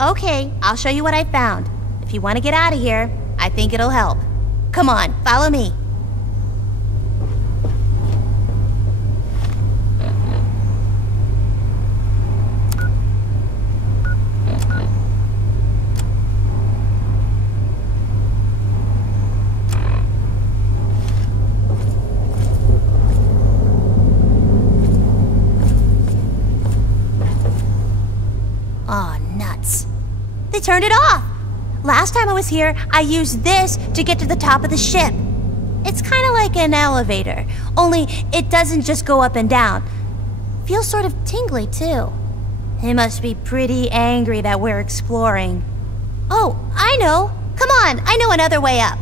Okay, I'll show you what I found. If you want to get out of here, I think it'll help. Come on, follow me. Aw, nuts. They turned it off! Last time I was here, I used this to get to the top of the ship. It's kind of like an elevator, only it doesn't just go up and down. Feels sort of tingly, too. He must be pretty angry that we're exploring. Oh, I know! Come on, I know another way up.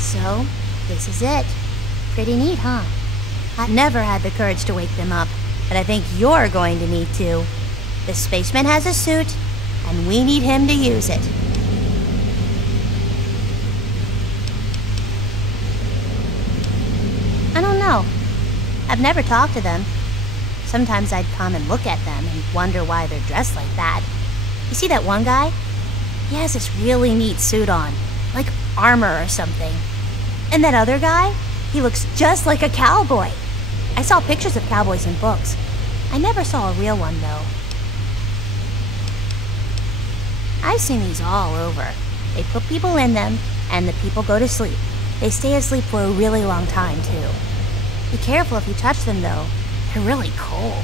So, this is it. Pretty neat, huh? I never had the courage to wake them up, but I think you're going to need to. The spaceman has a suit, and we need him to use it. I don't know. I've never talked to them. Sometimes I'd come and look at them and wonder why they're dressed like that. You see that one guy? He has this really neat suit on, like armor or something. And that other guy? He looks just like a cowboy. I saw pictures of cowboys in books. I never saw a real one, though. I've seen these all over. They put people in them, and the people go to sleep. They stay asleep for a really long time, too. Be careful if you touch them, though. They're really cold.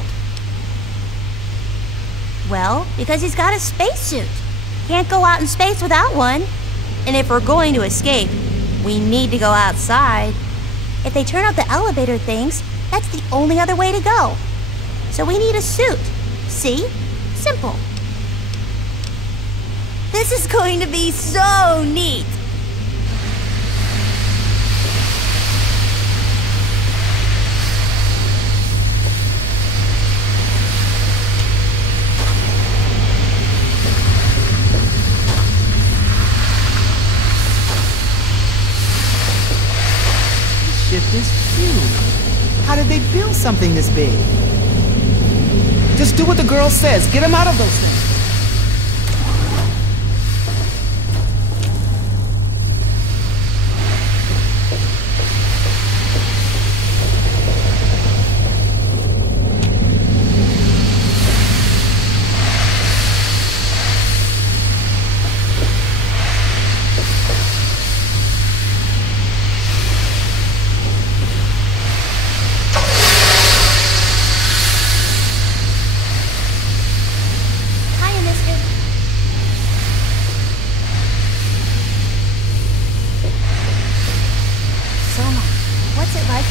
Well, because he's got a spacesuit. Can't go out in space without one. And if we're going to escape, we need to go outside. If they turn out the elevator things, that's the only other way to go. So we need a suit. See? Simple. This is going to be so neat. This ship is huge. How did they build something this big? Just do what the girl says. Get him out of those things.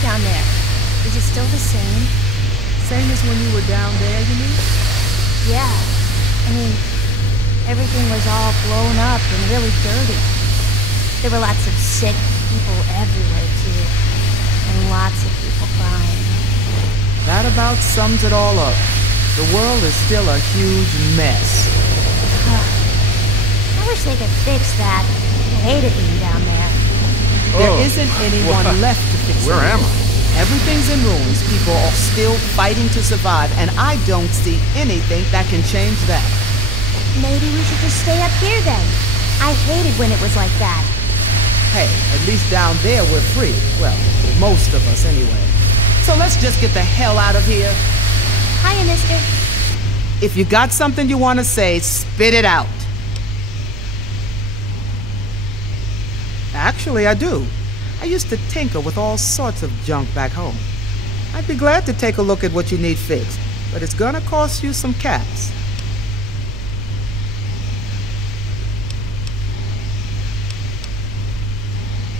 Down there. Is it still the same? Same as when you were down there, you mean? Yeah. I mean, everything was all blown up and really dirty. There were lots of sick people everywhere, too. And lots of people crying. That about sums it all up. The world is still a huge mess. I wish they could fix that. I hated being down there. There isn't anyone left to fix it. Where am I? Everything's in ruins. People are still fighting to survive, and I don't see anything that can change that. Maybe we should just stay up here then. I hated when it was like that. Hey, at least down there we're free. Well, most of us anyway. So let's just get the hell out of here. Hiya, mister. If you got something you want to say, spit it out. Actually, I do. I used to tinker with all sorts of junk back home. I'd be glad to take a look at what you need fixed, but it's gonna cost you some caps.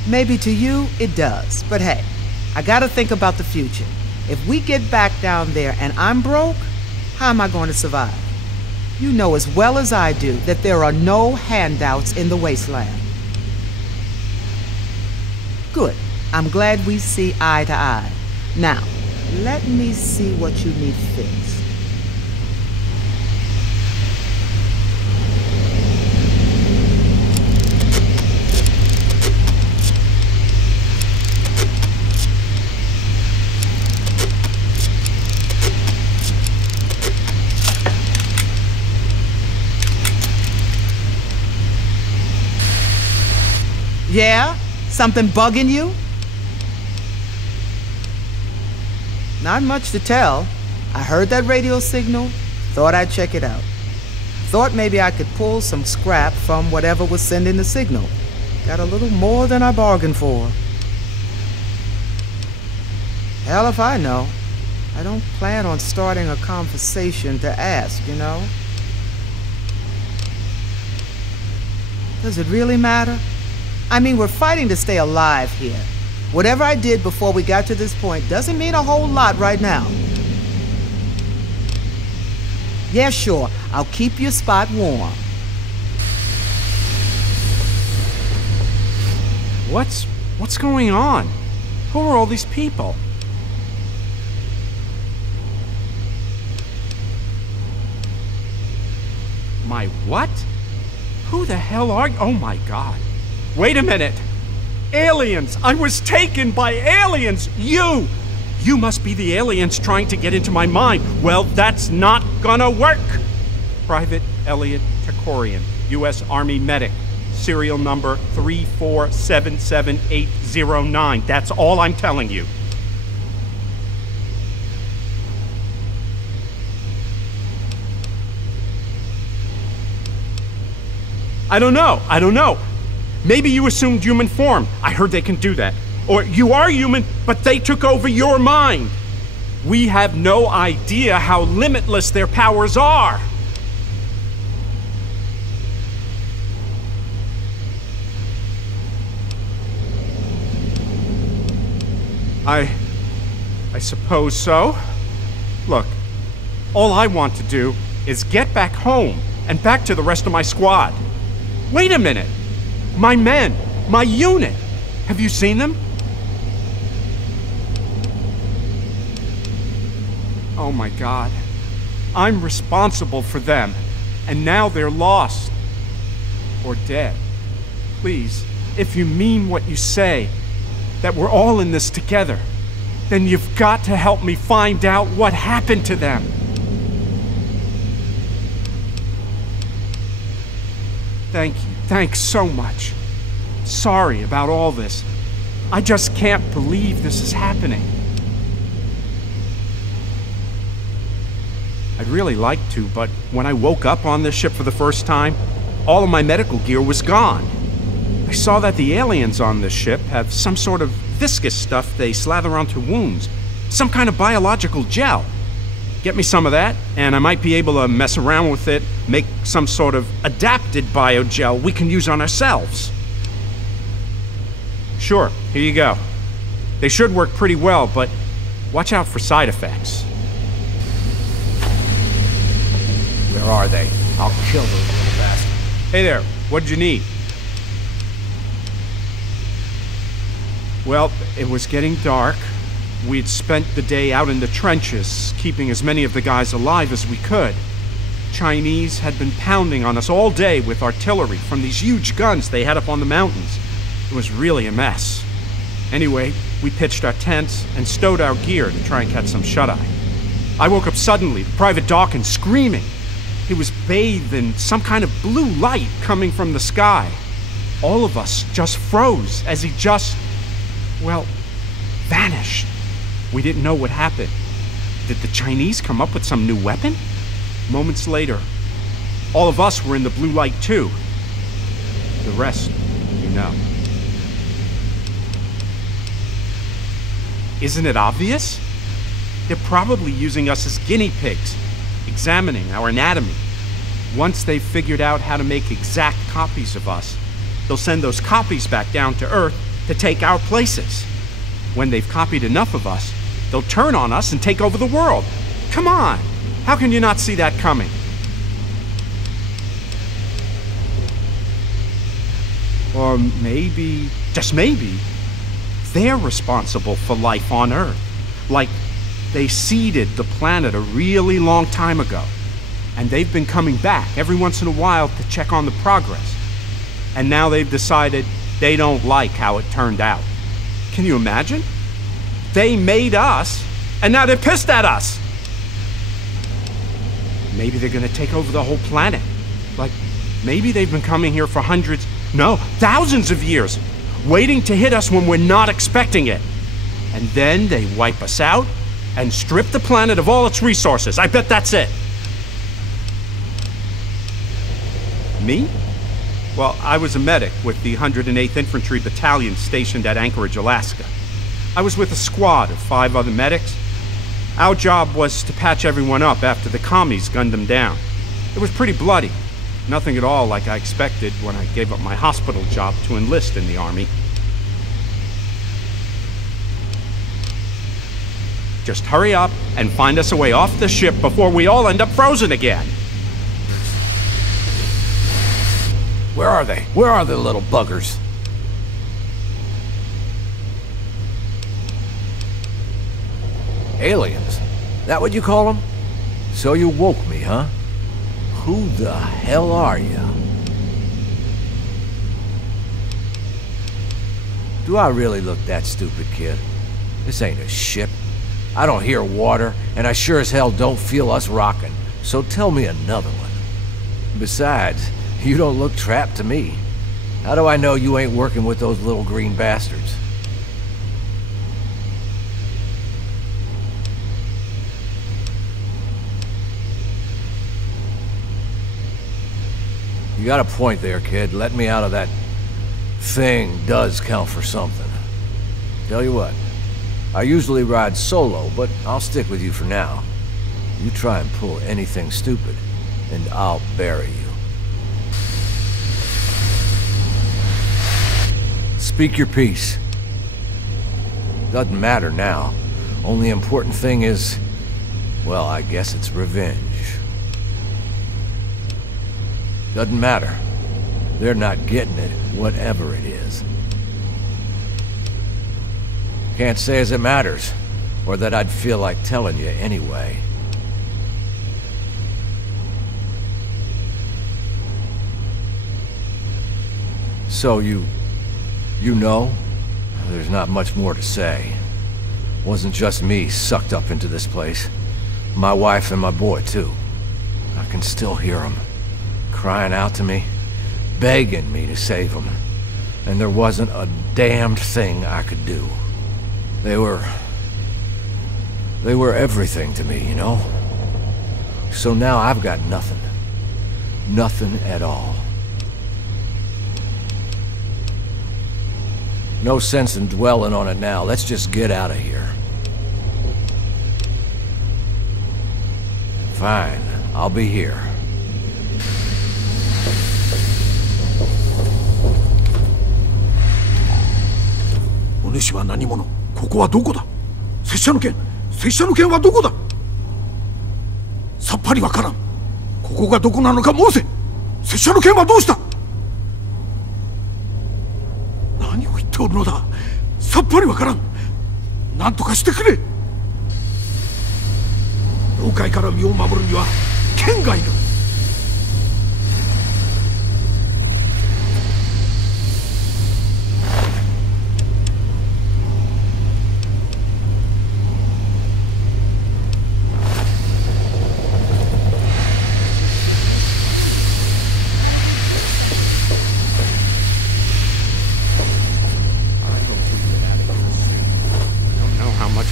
Maybe to you, it does, but hey, I gotta think about the future. If we get back down there and I'm broke, how am I going to survive? You know as well as I do that there are no handouts in the wasteland. Good. I'm glad we see eye to eye. Now, let me see what you need fixed. Yeah? Something bugging you? Not much to tell. I heard that radio signal, thought I'd check it out. Thought maybe I could pull some scrap from whatever was sending the signal. Got a little more than I bargained for. Hell if I know. I don't plan on starting a conversation to ask, you know? Does it really matter? I mean, we're fighting to stay alive here. Whatever I did before we got to this point doesn't mean a whole lot right now. Yeah, sure, I'll keep your spot warm. What's going on? Who are all these people? My what? Who the hell are you? Oh my God. Wait a minute. Aliens! I was taken by aliens! You! You must be the aliens trying to get into my mind. Well, that's not gonna work! Private Elliot Takorian, U.S. Army medic. Serial number 3477809. That's all I'm telling you. I don't know. Maybe you assumed human form. I heard they can do that. Or you are human, but they took over your mind. We have no idea how limitless their powers are. I suppose so. Look, all I want to do is get back home and back to the rest of my squad. Wait a minute. My men, my unit. Have you seen them? Oh my God. I'm responsible for them, and now they're lost. Or dead. Please, if you mean what you say, that we're all in this together, then you've got to help me find out what happened to them. Thank you. Thanks so much. Sorry about all this. I just can't believe this is happening. I'd really like to, but when I woke up on this ship for the first time, all of my medical gear was gone. I saw that the aliens on this ship have some sort of viscous stuff they slather onto wounds. Some kind of biological gel. Get me some of that, and I might be able to mess around with it, make some sort of adapted biogel we can use on ourselves. Sure, here you go. They should work pretty well, but watch out for side effects. Where are they? I'll kill those little bastards. Hey there, what did you need? Well, it was getting dark. We'd spent the day out in the trenches, keeping as many of the guys alive as we could. Chinese had been pounding on us all day with artillery from these huge guns they had up on the mountains. It was really a mess. Anyway, we pitched our tents and stowed our gear to try and catch some shut-eye. I woke up suddenly to Private Dawkins screaming. He was bathed in some kind of blue light coming from the sky. All of us just froze as he just, well, vanished. We didn't know what happened. Did the Chinese come up with some new weapon? Moments later, all of us were in the blue light too. The rest, you know. Isn't it obvious? They're probably using us as guinea pigs, examining our anatomy. Once they've figured out how to make exact copies of us, they'll send those copies back down to Earth to take our places. When they've copied enough of us, they'll turn on us and take over the world. Come on! How can you not see that coming? Or maybe, just maybe, they're responsible for life on Earth. Like, they seeded the planet a really long time ago. And they've been coming back every once in a while to check on the progress. And now they've decided they don't like how it turned out. Can you imagine? They made us, and now they're pissed at us. Maybe they're gonna take over the whole planet. Like, maybe they've been coming here for hundreds, no, thousands of years, waiting to hit us when we're not expecting it. And then they wipe us out and strip the planet of all its resources. I bet that's it. Me? Well, I was a medic with the 108th Infantry Battalion stationed at Anchorage, Alaska. I was with a squad of 5 other medics. Our job was to patch everyone up after the commies gunned them down. It was pretty bloody. Nothing at all like I expected when I gave up my hospital job to enlist in the Army. Just hurry up and find us a way off the ship before we all end up frozen again. Where are they? Where are the little buggers? Aliens? That what you call them? So you woke me, huh? Who the hell are you? Do I really look that stupid, kid? This ain't a ship. I don't hear water, and I sure as hell don't feel us rocking. So tell me another one. Besides, you don't look trapped to me. How do I know you ain't working with those little green bastards? You got a point there, kid. Let me out of that thing does count for something. Tell you what, I usually ride solo, but I'll stick with you for now. You try and pull anything stupid, and I'll bury you. Speak your piece. Doesn't matter now. Only important thing is, well, I guess it's revenge. Doesn't matter. They're not getting it, whatever it is. Can't say as it matters, or that I'd feel like telling you anyway. So you know? There's not much more to say. Wasn't just me sucked up into this place. My wife and my boy, too. I can still hear them. Crying out to me, begging me to save them. And there wasn't a damned thing I could do. They were everything to me, you know? So now I've got nothing. Nothing at all. No sense in dwelling on it now. Let's just get out of here. Fine, I'll be here.お主は何者？ここはどこだ？拙者の剣はどこだ？さっぱりわからん。ここがどこなのか申せ。拙者の剣はどうした？何を言っておるのだ。さっぱりぱりわからん。なんとかしてくれ。妖怪から身を守るには剣がいる。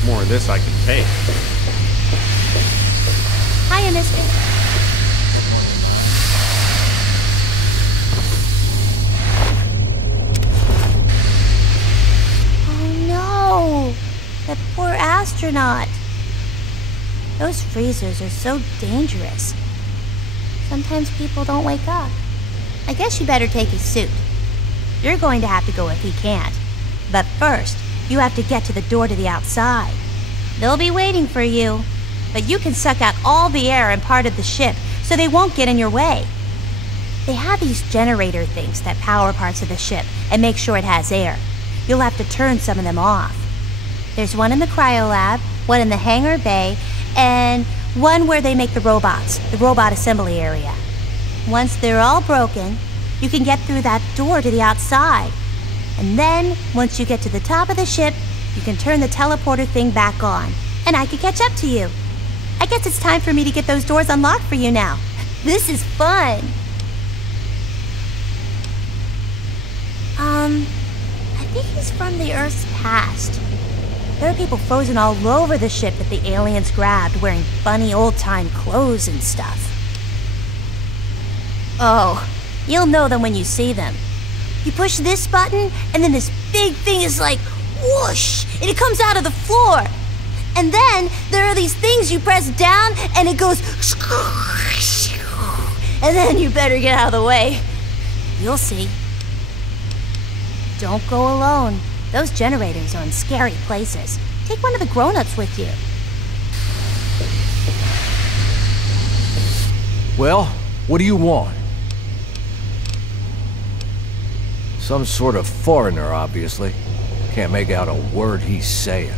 More of this I can take. Hiya, mister. Oh no! That poor astronaut. Those freezers are so dangerous. Sometimes people don't wake up. I guess you better take his suit. You're going to have to go if he can't. But first, you have to get to the door to the outside. They'll be waiting for you, but you can suck out all the air and part of the ship so they won't get in your way. They have these generator things that power parts of the ship and make sure it has air. You'll have to turn some of them off. There's one in the cryo lab, one in the hangar bay, and one where they make the robots, the robot assembly area. Once they're all broken, you can get through that door to the outside. And then, once you get to the top of the ship, you can turn the teleporter thing back on, and I can catch up to you. I guess it's time for me to get those doors unlocked for you now. This is fun. I think he's from the Earth's past. There are people frozen all over the ship that the aliens grabbed, wearing funny old-time clothes and stuff. Oh, you'll know them when you see them. You push this button, and then this big thing is like, whoosh, and it comes out of the floor. And then there are these things you press down, and it goes, and then you better get out of the way. You'll see. Don't go alone. Those generators are in scary places. Take one of the grown-ups with you. Well, what do you want? Some sort of foreigner, obviously. Can't make out a word he's saying.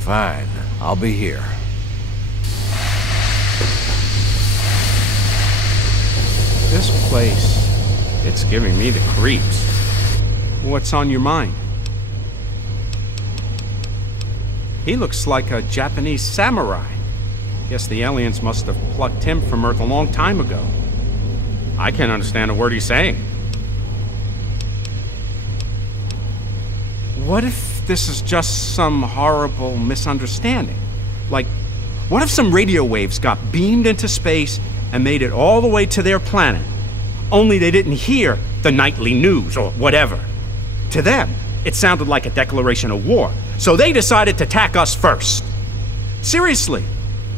Fine, I'll be here. This place, it's giving me the creeps. What's on your mind? He looks like a Japanese samurai. Guess the aliens must have plucked him from Earth a long time ago. I can't understand a word he's saying. What if this is just some horrible misunderstanding? Like, what if some radio waves got beamed into space and made it all the way to their planet, only they didn't hear the nightly news or whatever? To them, it sounded like a declaration of war, so they decided to attack us first. Seriously,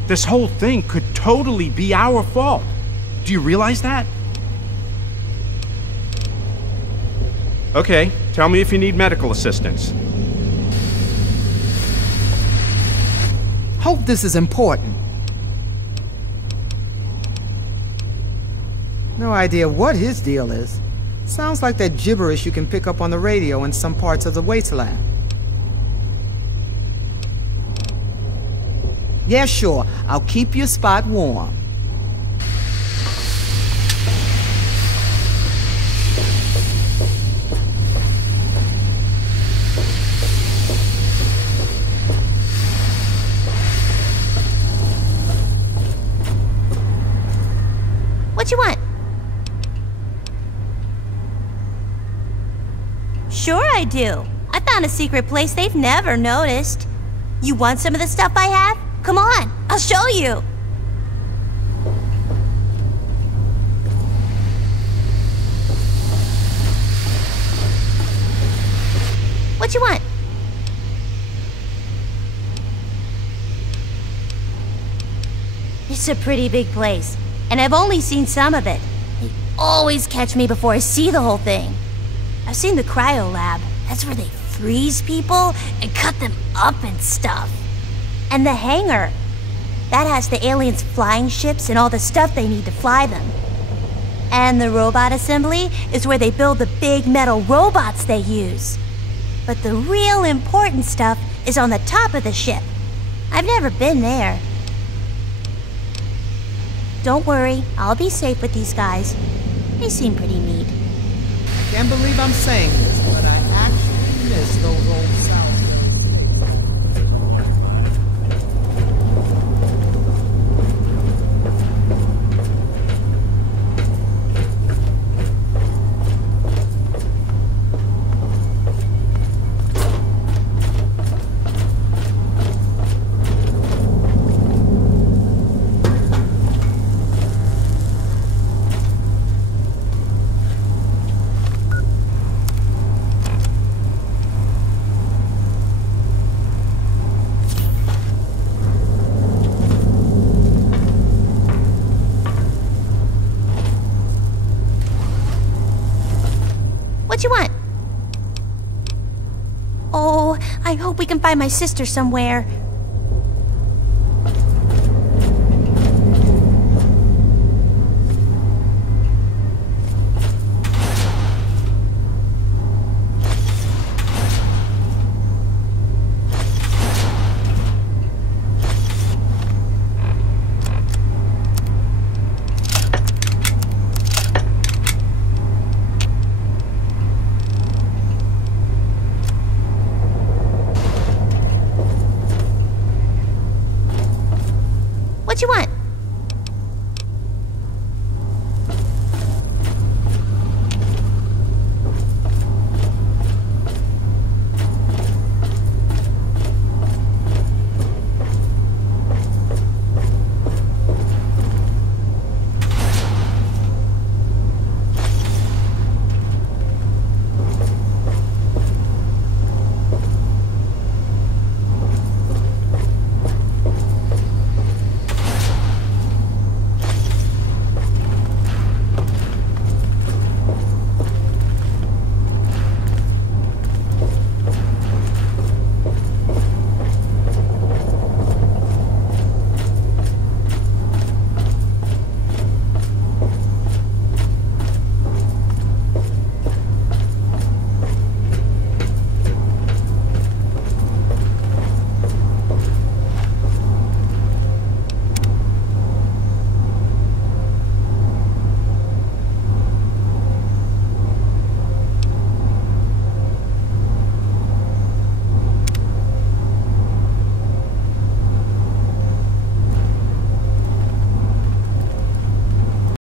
this whole thing could totally be our fault. Do you realize that? Okay, tell me if you need medical assistance. Hope this is important. No idea what his deal is. Sounds like that gibberish you can pick up on the radio in some parts of the wasteland. Yeah, sure. I'll keep your spot warm. What you want? Sure I do. I found a secret place they've never noticed. You want some of the stuff I have? Come on, I'll show you. What you want? It's a pretty big place, and I've only seen some of it. They always catch me before I see the whole thing. I've seen the cryo lab. That's where they freeze people and cut them up and stuff. And the hangar. That has the aliens' flying ships and all the stuff they need to fly them. And the robot assembly is where they build the big metal robots they use. But the real important stuff is on the top of the ship. I've never been there. Don't worry, I'll be safe with these guys. They seem pretty neat. Can't believe I'm saying this, but I actually miss those old South. What you want? Oh, I hope we can find my sister somewhere. What you want?